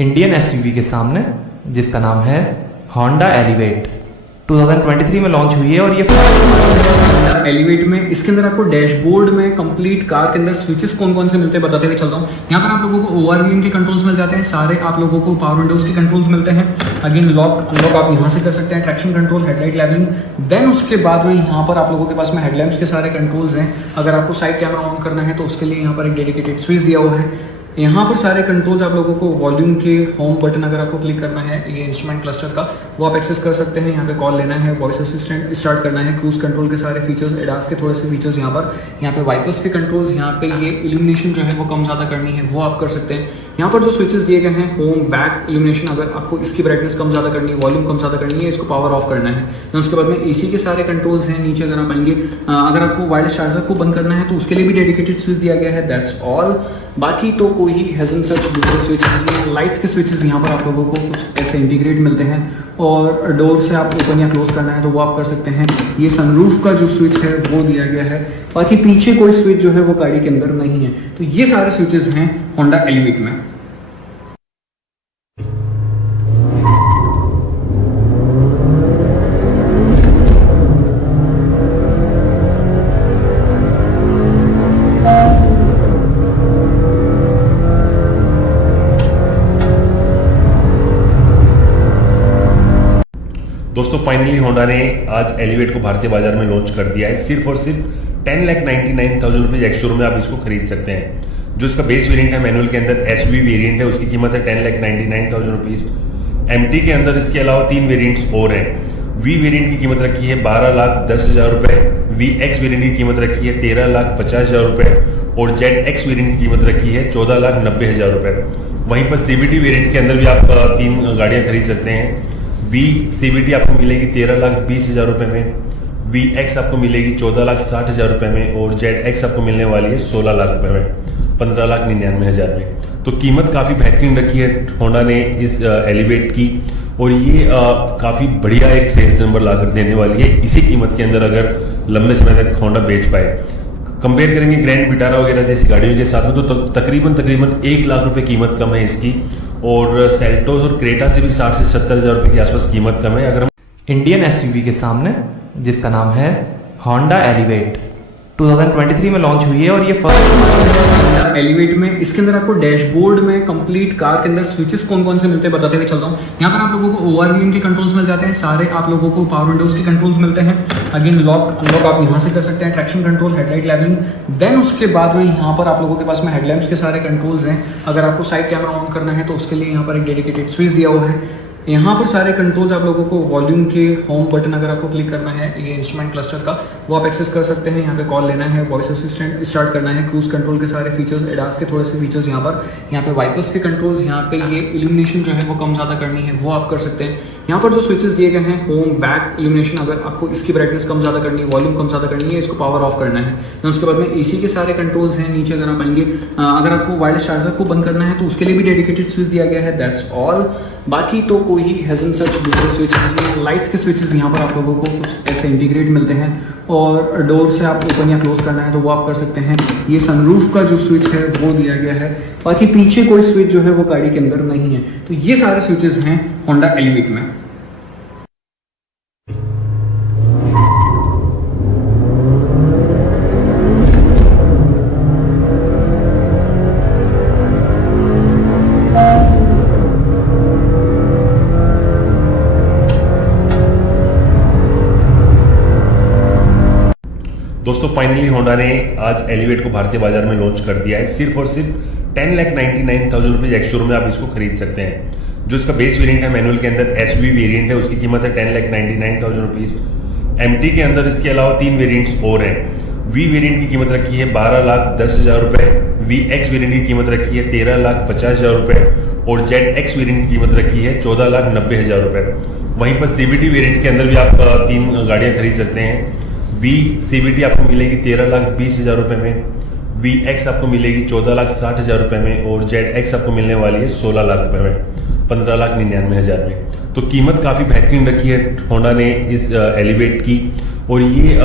Indian SUV के सामने जिसका नाम है होंडा एलिवेट 2023 में लॉन्च हुई है और ये एलिवेट में इसके अंदर आपको डैशबोर्ड में कंप्लीट कार के अंदर स्विचेस कौन कौन से मिलते हैं बताते हुए चलता हूँ। यहाँ पर आप लोगों को ओवरव्हील के कंट्रोल्स मिल जाते हैं, सारे आप लोगों को पावर विंडोज के कंट्रोल्स मिलते हैं। अगेन लॉक अनलॉक आप यहाँ से कर सकते हैं, traction control, headlight levelling. Then उसके बाद में यहाँ पर आप लोगों के पास में हेडलैम्प्स के सारे कंट्रोल्स हैं। अगर आपको साइड कैमरा ऑन करना है तो उसके लिए यहाँ पर एक डेडिकेटेड स्विच दिया हुआ है। यहाँ पर सारे कंट्रोल्स आप लोगों को वॉल्यूम के होम बटन अगर आपको क्लिक करना है ये इंस्ट्रूमेंट क्लस्टर का वो आप एक्सेस कर सकते हैं। यहाँ पे कॉल लेना है, वॉइस असिस्टेंट स्टार्ट करना है, क्रूज कंट्रोल के सारे फीचर्स, एडास के थोड़े से फीचर्स यहाँ पे वाइपर्स के कंट्रोल्स, यहाँ पे ये इल्यूमिनेशन जो है वो कम ज़्यादा करनी है वो आप कर सकते हैं। यहाँ पर जो स्विचेस दिए गए हैं होम बैक इल्यूमिनेशन, अगर आपको इसकी ब्राइटनेस कम ज़्यादा करनी है, वॉल्यूम कम ज़्यादा करनी है, इसको पावर ऑफ करना है। उसके बाद में एसी के सारे कंट्रोल्स हैं नीचे अगर आप आएंगे। अगर आपको वायरलेस चार्जर को बंद करना है तो उसके लिए भी डेडिकेटेड स्विच दिया गया है। That's all. बाकी तो कोई ही हैजन सच दूसरे स्विच नहीं है। लाइट्स के स्विचेस यहाँ पर आप लोगों को कुछ ऐसे इंटीग्रेट मिलते हैं और डोर से आप ओपन या क्लोज करना है तो वो आप कर सकते हैं। ये सनरूफ का जो स्विच है वो दिया गया है। बाकी पीछे कोई स्विच जो है वो गाड़ी के अंदर नहीं है। तो ये सारे स्विचेस हैं होंडा एलिवेट में। दोस्तों फाइनली होंडा ने आज एलिवेट को भारतीय बाजार में लॉन्च कर दिया है। सिर्फ और सिर्फ 10,99,000 रुपये एक्स शोरूम में आप इसको खरीद सकते हैं। जो इसका बेस वेरिएंट है मैनुअल के अंदर एसयूवी वेरिएंट है, उसकी कीमत है 10,99,000 रुपीज। एमटी के अंदर इसके अलावा 3 वेरिएंट्स और हैं। वी वेरिएंट की कीमत रखी है 12,10,000 रुपए, वी एक्स वेरिएंट की कीमत रखी है 13,50,000 रुपए और जेड एक्स वेरिएंट की कीमत रखी है 14,90,000 रुपए। वहीं पर सीवीटी वेरिएंट के अंदर भी आप 3 गाड़ियां खरीद सकते हैं। वी सीवीटी आपको मिलेगी 13,20,000 रुपए में, वी एक्स आपको मिलेगी 14,60,000 रुपए में और जेड एक्स आपको मिलने वाली है 16 लाख रुपए में, 15,99,000 में। तो कीमत काफ़ी बेहतरीन रखी है होंडा ने इस एलिवेट की और ये काफ़ी बढ़िया एक सेल्स नंबर लाकर देने वाली है इसी कीमत के अंदर अगर लंबे समय तक होंडा बेच पाए। कंपेयर करेंगे ग्रैंड विटारा वगैरह जैसी गाड़ियों के साथ में तो तकरीबन 1 लाख रुपए कीमत कम है इसकी और सेल्टोस और क्रेटा से भी 60 से 70,000 रुपए के आसपास कीमत कम है। अगर हम इंडियन एसयूवी के सामने जिसका नाम है होंडा एलिवेट 2023 में लॉन्च हुई है और ये एलिवेट में इसके अंदर आपको डैशबोर्ड में कंप्लीट कार के अंदर स्विचेस कौन कौन से मिलते हैं बताते हुए चलता हूँ। यहाँ पर आप लोगों को ओवरव्हील के कंट्रोल्स मिल जाते हैं, सारे आप लोगों को पावर विंडोज के कंट्रोल्स मिलते हैं। अगेन लॉक अनलॉक आप यहाँ से कर सकते हैं, traction control, headlight levelling. Then उसके बाद में यहाँ पर आप लोगों के पास में हेडलैम्प्स के सारे कंट्रोल्स हैं। अगर आपको साइड कैमरा ऑन करना है तो उसके लिए यहाँ पर एक डेडिकेटेड स्विच दिया हुआ है। यहाँ पर सारे कंट्रोल्स आप लोगों को वॉल्यूम के होम बटन अगर आपको क्लिक करना है ये इंस्ट्रूमेंट क्लस्टर का वो आप एक्सेस कर सकते हैं। यहाँ पे कॉल लेना है, वॉइस असिस्टेंट स्टार्ट करना है, क्रूज कंट्रोल के सारे फीचर्स, एडास के थोड़े से फीचर्स यहाँ पे वाइपर्स के कंट्रोल्स, यहाँ पे ये इल्यूमिनेशन जो है वो कम ज़्यादा करनी है वो आप कर सकते हैं। यहाँ पर जो स्विचेस दिए गए हैं होम बैक इल्यूमिनेशन, अगर आपको इसकी ब्राइटनेस कम ज़्यादा करनी है, वॉल्यूम कम ज़्यादा करनी है, इसको पावर ऑफ करना है। उसके बाद में एसी के सारे कंट्रोल्स हैं नीचे अगर आप आएंगे। अगर आपको वायरलेस चार्जर को बंद करना है तो उसके लिए भी डेडिकेटेड स्विच दिया गया है। That's all. बाकी तो कोई ही हैजन सच दूसरे स्विच नहीं है। लाइट्स के स्विचेस यहाँ पर आप लोगों को कुछ ऐसे इंटीग्रेट मिलते हैं और डोर से आप ओपन या क्लोज करना है तो वो आप कर सकते हैं। ये सनरूफ का जो स्विच है वो दिया गया है। बाकी पीछे कोई स्विच जो है वो गाड़ी के अंदर नहीं है। तो ये सारे स्विचेस हैं होंडा एलिवेट में। दोस्तों फाइनली होंडा ने आज एलिवेट को भारतीय बाजार में लॉन्च कर दिया है। सिर्फ और सिर्फ 10,99,000 रुपये एक्स शोरूम में आप इसको खरीद सकते हैं। जो इसका बेस वेरिएंट है मैनुअल के अंदर एसयूवी वेरिएंट है, उसकी कीमत है 10,99,000 रुपीज। एमटी के अंदर इसके अलावा 3 वेरिएंट्स और हैं। वी वेरिएंट की कीमत रखी है 12,10,000 रुपए, वी एक्स वेरिएंट की कीमत रखी है 13,50,000 रुपए और जेड एक्स वेरिएंट की कीमत रखी है 14,90,000 रुपए। वहीं पर सीवीटी वेरिएंट के अंदर भी आप 3 गाड़ियां खरीद सकते हैं। वी सीवीटी आपको मिलेगी 13,20,000 रुपए में, वी एक्स आपको मिलेगी 14,60,000 रुपए में और जेड एक्स आपको मिलने वाली है 16 लाख रुपए में, 15,99,000 में। तो कीमत काफ़ी बेहतरीन रखी है होंडा ने इस एलिवेट की और ये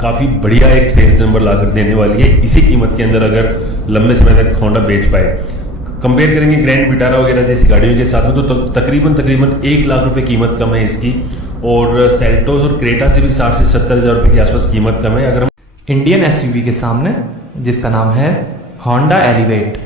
काफ़ी बढ़िया एक सेल्स नंबर लाकर देने वाली है इसी कीमत के अंदर अगर लंबे समय तक होंडा बेच पाए। कंपेयर करेंगे ग्रैंड विटारा वगैरह जैसी गाड़ियों के साथ में तो तकरीबन 1 लाख रुपए कीमत कम है इसकी, और सेल्टोस और क्रेटा से भी 60 से 70 हजार रुपए के आसपास कीमत कम है। अगर हम इंडियन एसयूवी के सामने जिसका नाम है होंडा एलिवेट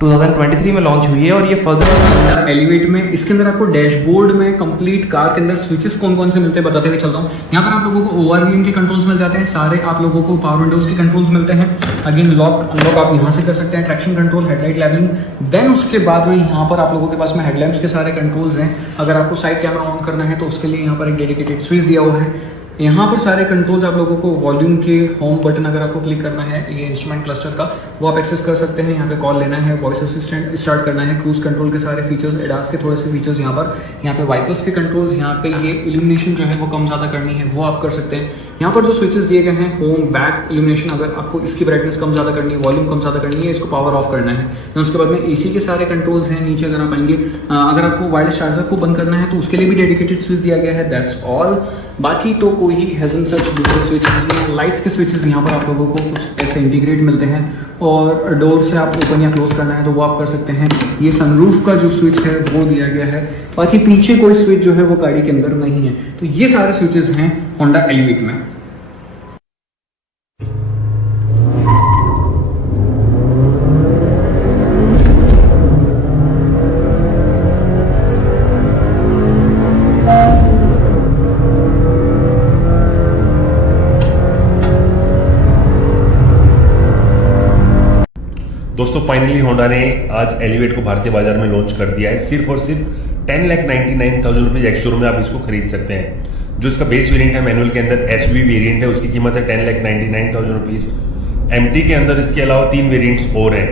2023 में लॉन्च हुई है और ये फर्दर एलिवेट में इसके अंदर आपको डैशबोर्ड में कंप्लीट कार के अंदर स्विचेस कौन कौन से मिलते हैं बताते हुए चलता हूँ। यहाँ पर आप लोगों को ओआरवीएम के कंट्रोल्स मिल जाते हैं, सारे आप लोगों को पावर विंडोज के कंट्रोल्स मिलते हैं। अगेन लॉक अनलॉक आप यहाँ से कर सकते हैं, traction control, headlight levelling. Then उसके बाद में यहाँ पर आप लोगों के पास में हेडलैम्प्स के सारे कंट्रोल्स हैं। अगर आपको साइड कैमरा ऑन करना है तो उसके लिए यहाँ पर एक डेडिकेटेड स्विच दिया हुआ है। यहाँ पर सारे कंट्रोल्स आप लोगों को वॉल्यूम के होम बटन अगर आपको क्लिक करना है ये इंस्ट्रूमेंट क्लस्टर का वो आप एक्सेस कर सकते हैं। यहाँ पे कॉल लेना है, वॉइस असिस्टेंट स्टार्ट करना है, क्रूज कंट्रोल के सारे फीचर्स, एडास के थोड़े से फीचर्स यहाँ पे वाइपर्स के कंट्रोल्स, यहाँ पे ये इल्यूमिनेशन जो है वो कम ज़्यादा करनी है वो आप कर सकते हैं। यहाँ पर जो स्विचेस दिए गए हैं होम बैक इल्यूमिनेशन, अगर आपको इसकी ब्राइटनेस कम ज़्यादा करनी है, वॉल्यूम कम ज़्यादा करनी है, इसको पावर ऑफ करना है। उसके बाद में एसी के सारे कंट्रोल्स हैं नीचे अगर आप आएंगे। अगर आपको वायरलेस चार्जर को बंद करना है तो उसके लिए भी डेडिकेटेड स्विच दिया गया है। That's all. बाकी तो कोई ही हैजन सच दूसरे स्विच नहीं है। लाइट्स के स्विचेस यहाँ पर आप लोगों को कुछ ऐसे इंटीग्रेट मिलते हैं और डोर से आप ओपन या क्लोज करना है तो वो आप कर सकते हैं। ये सनरूफ का जो स्विच है वो दिया गया है। बाकी पीछे कोई स्विच जो है वो गाड़ी के अंदर नहीं है। तो ये सारे स्विचेस हैं होंडा एलिवेट में। दोस्तों फाइनली होंडा ने आज एलिवेट को भारतीय बाजार में लॉन्च कर दिया है। सिर्फ और सिर्फ 10,99,000 रुपये एक्स शोरूम में आप इसको खरीद सकते हैं। जो इसका बेस वेरिएंट है मैनुअल के अंदर एसयूवी वेरिएंट है, उसकी कीमत है 10,99,000 रुपीज। एमटी के अंदर इसके अलावा 3 वेरिएंट्स और हैं।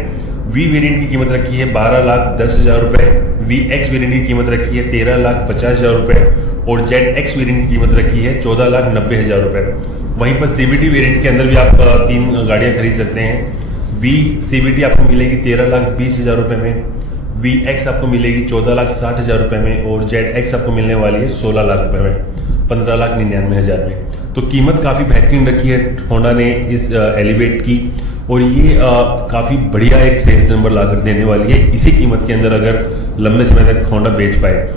वी वेरिएंट की कीमत रखी है 12,10,000 रुपए, वी एक्स वेरिएंट की कीमत रखी है 13,50,000 रुपए और जेड एक्स वेरिएंट की कीमत रखी है 14,90,000 रुपए। वहीं पर सीवीटी वेरिएंट के अंदर भी आप 3 गाड़ियां खरीद सकते हैं। वी सीवीटी आपको मिलेगी 13,20,000 रुपए में, वी एक्स आपको मिलेगी 14,60,000 रुपए में और जेड एक्स आपको मिलने वाली है 16 लाख रुपए में, 15,99,000 में। तो कीमत काफ़ी बेहतरीन रखी है होंडा ने इस एलिवेट की और ये काफ़ी बढ़िया एक सेल्स नंबर लाकर देने वाली है इसी कीमत के अंदर अगर लंबे समय तक होंडा बेच पाए।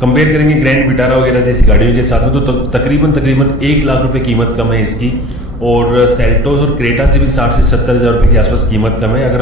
कंपेयर करेंगे ग्रैंड विटारा वगैरह जैसी गाड़ियों के साथ में तो तकरीबन 1 लाख रुपए कीमत कम है इसकी, और सेल्टोस और क्रेटा से भी 60 से 70 हजार रुपए के आसपास कीमत कम है। अगर